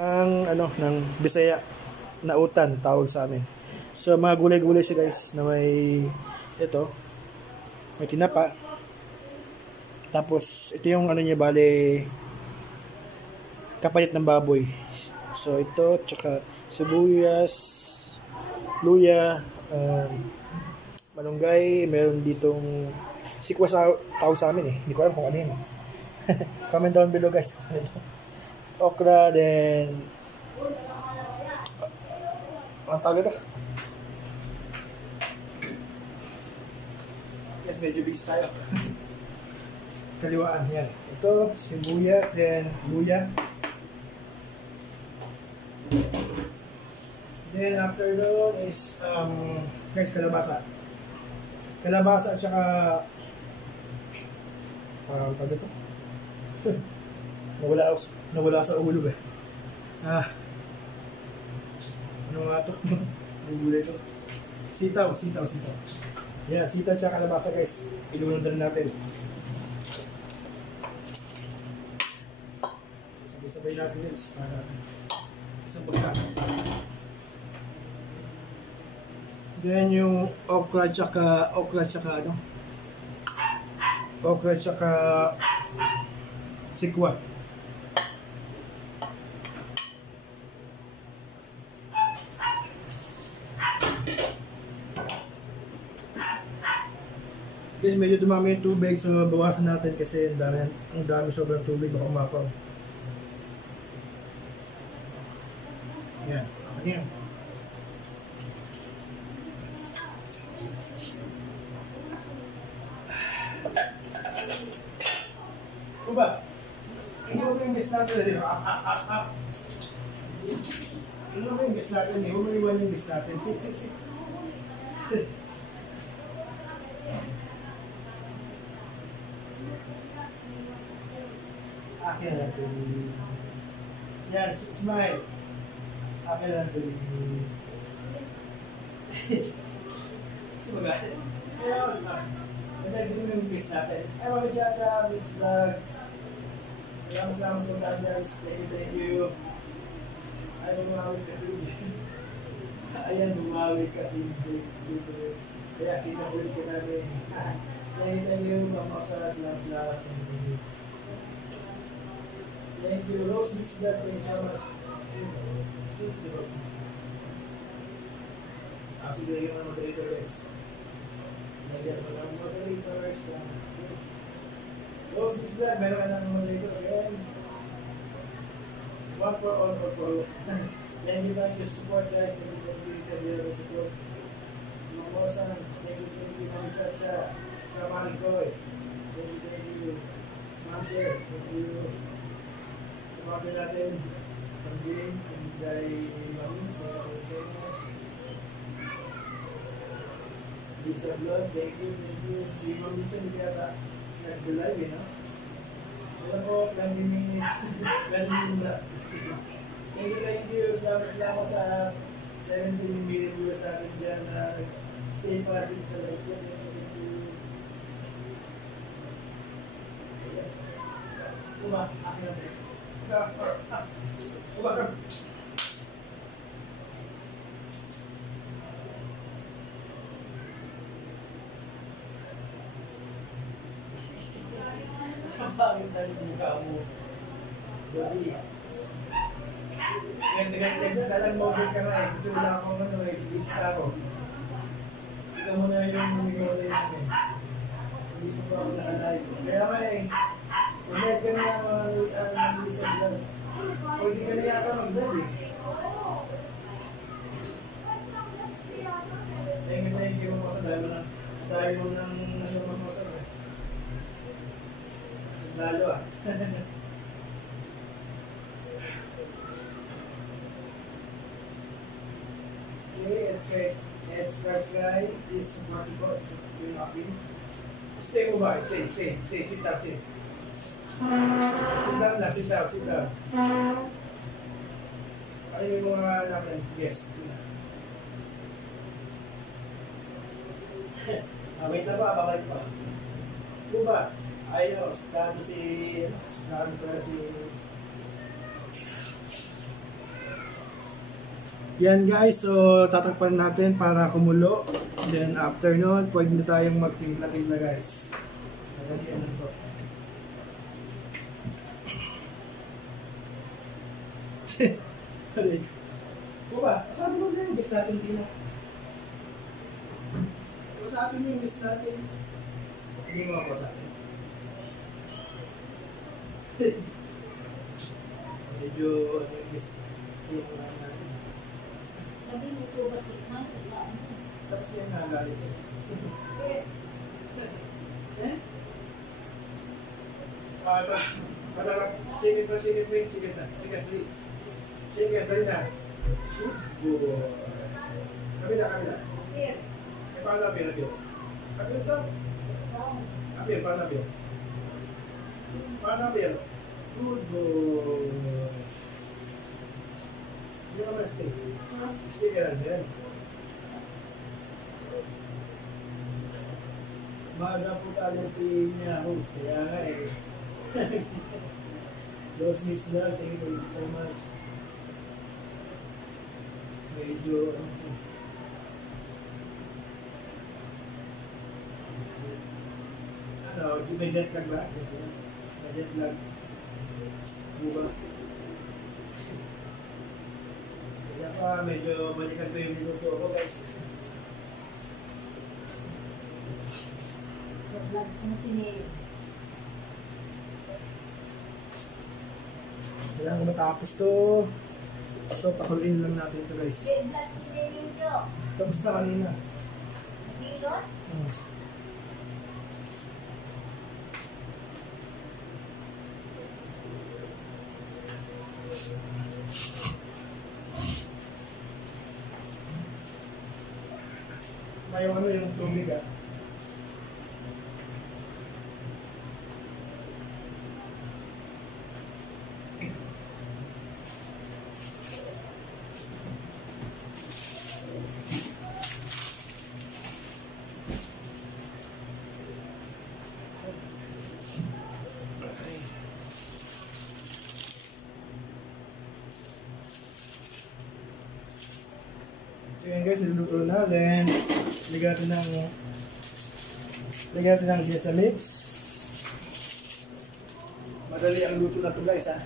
Ang ng Bisaya na utan tawag sa amin. So mga gulay-gulay siya guys na may tinapa. Tapos ito yung niya bale kapalit ng baboy. So ito tsaka sibuyas, luya, malunggay, meron ditong sikwa sa tawag sa amin eh. Hindi ko alam kung ano yun. Comment down below guys. Okra, then ang tawag ito? Yes, medyo busy tayo. Kaliwaan, yan. Ito, sibuyas, then luya. Then after doon is guys, kalabasa. Kalabasa at saka tawag ito? Nawala sa ulo eh. Ano nga ito? Gulay ito. Sitaw. Yeah, sitaw tsaka kalabasa guys. Ilunod natin. Sabay natin guys. Para isang pagkain. Then yung okra tsaka sikwa. Guys, medyo dumami yung tubig, so bawasan natin kasi ang dami sobrang tubig, baka umapaw. Yan, okay yan. Kuba, hindi mo ba yung gas natin na dito? Hindi mo ba yung gas natin? Hindi mo ba iwan yung gas natin? Sit. Akin natin. Yan, smile. Akin natin. Sumagay. Nagagin mo yung gas natin. Ay, mga chacha, mix vlog. Salamat sa mga guys. Thank you. Ay, bumawi ka din. Ayan, bumawi ka din. Kaya kinabuli ka namin. Thank you. Salamat. Thank you. Rose mix vlog. Thank you so much. Si Rose mix vlog. Sige yung mga moderator guys. Nagyan mo lang moderators. Rose mix vlog. Meron ka ng moderator again. One for all for all. Thank you guys for support guys. Thank you for support. Mamosan. Thank you Ma'am Chacha. Kamarikoy. Thank you. Ma'am Sir. Thank you. Sumabay natin. Pag-game. Kay Mamis. Thank you so much. Lisa Vlog. Thank you. Si Mamis hindi yata nag-live no? Wala po, 20 minutes. 20 minutes. Thank you. Salamat sa 17 million viewers natin dyan na stay pa natin sa live ko. Thank you. Akin natin. Bakit tayo mukha mo? Dali. Ganyan, dalang mobile ka na eh. Kasi wala akong isip ako. Ikaw muna yung mumigawalay natin. Hindi ko pa ako nakalive. Kaya connect ka na ang Lisa Vlog. O hindi ka na yata mag-vlog eh. Thank you mo sa dalo na. Tayo mo ng masamasan eh. Lalo ah. Okay, it's great. It's first guy is Martico. Yung akin. Stay mo ba? Stay. Sit down. Sit down. Ano yung mga namin? Yes. Wait na ba? Babalik pa. Diba? Ayos. Sukado si Yan guys, so tatakpan natin para kumulo. Then after nun, pwede na tayong magtimpla-timpla guys. Nalagyan na to. Kuba, sabi mo sa'yo, guess natin tina. Sabi mo yung guess natin. Hindi mo ako sabi. Medyo, ano yung guess natin. Sabi mo ito ba tikman sa laan? Tapos yan nagalit eh. Eh? Sige, na. Kabila. Here. Paano apir? Apir to? Apir, paano apir? Good boy. Hindi ka naman stay. Stay ka lang dyan. Maga po tayo niya host. Kaya nga eh. Those miss lang. Thank you so much. Medyo may jet lag ba? May jet lag. Buba. Kaya pa medyo balikan ko yung minuto ako guys. Vlog ko na sinili. Kailangan matapos to. So pakuloyin lang natin ito guys. Vlog ko sinili yung Jo. Tapos na kanina. Pilot? May ano yung tubig ah. So yan guys, iluluto na. Then, lagyan natin ng gesa mix. Madali ang luto na to guys ha.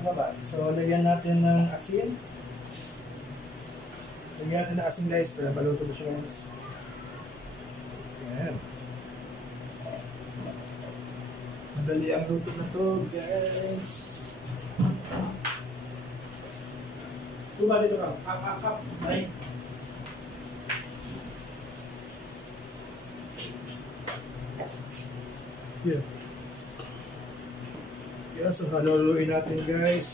Ano ba? So, lagyan natin ng asin. Lagyan natin ng asin guys para maluto na siya guys. Yan. Madali ang luto na to guys. Tuba dito ka. Up. Ay. Yeah. Yan, so haluluin natin guys.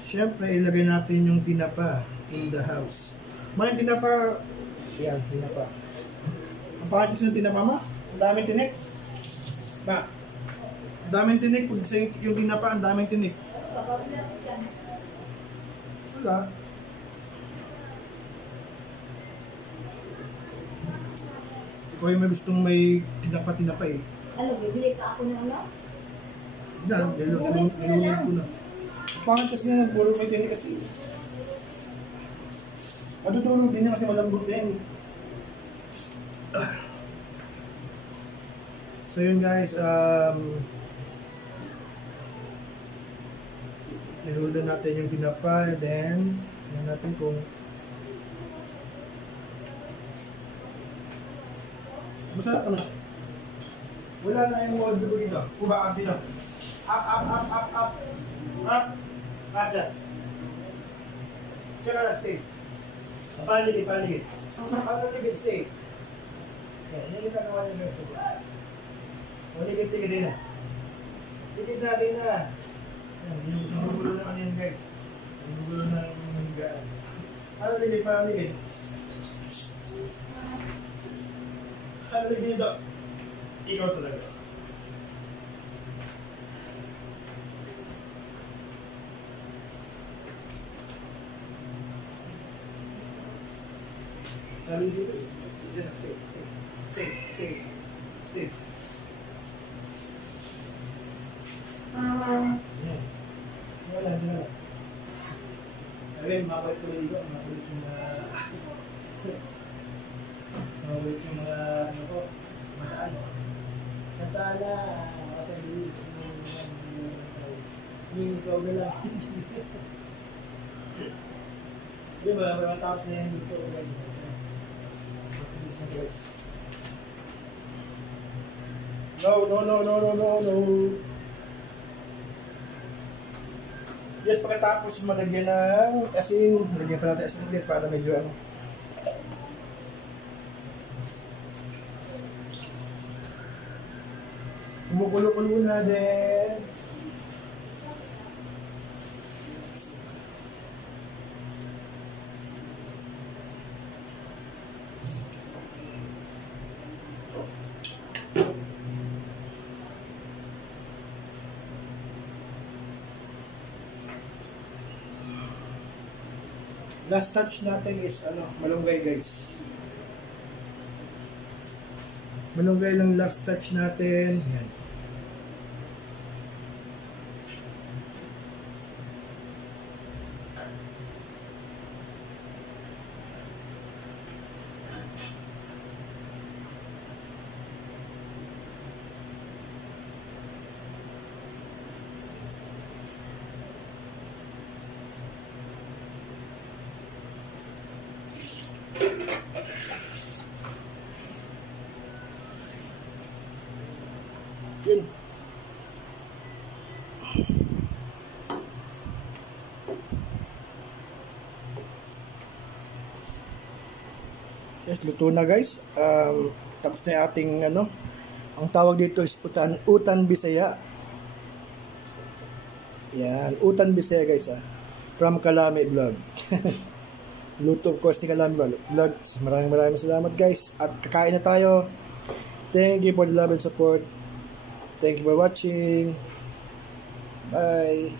Siyempre, ilagay natin yung tinapa in the house. May tinapa. Yan, tinapa. Ang pakakis ng tinapa ma? Ang daming tinik. Ma? Ang daming tinik. Pag yung tinapa, ang daming tinik. Wala. Ikaw yung may gustong may tinapa eh. Ano, bibili pa ako ng ano? Yan, nilulog ko na. Pangit kasi nga puro may tinik kasi. Matutulog din niya kasi malambot din. So yun guys, nilulog natin yung tinapa, then tingnan natin kung masarap na. Wala na yung wall dito dito. Kuba kasi dito. Up. Kada. Tsaka na stay. Paligid. Paligid, stay. Yan, yan yung gagawa niyo guys. Paligid din na. Ligid natin na. Yan, yung gugulo naman yan guys. Yung gugulo na yung hanggaan. Paligid. Paligid dito. Ikaw talaga. Sabi dito. Stay. Yan. Siyempre, mabait ko ligo. Mabait yung mabait yung mga ano ko. Mataan. Katala. Makasabihin yung ikaw na lang. Di ba? May matapos na yan dito guys. Mabilis na guys. No. Yes, pagkatapos malagyan ng asin, lagyan pa natin asin ulit para medyo ano. Kumukulo-kulo na din. Last touch natin is ano, malunggay guys. Malunggay lang last touch natin. Yan. Yun. Yes, luto na guys. Tapos na yung ating ano, ang tawag dito is utan Bisaya. Yan, utan Bisaya guys from Kalame Vlog. Luto of course ni Kalame Vlog. Maraming salamat guys. At kakain na tayo. Thank you for the love and support. Thank you for watching. Bye.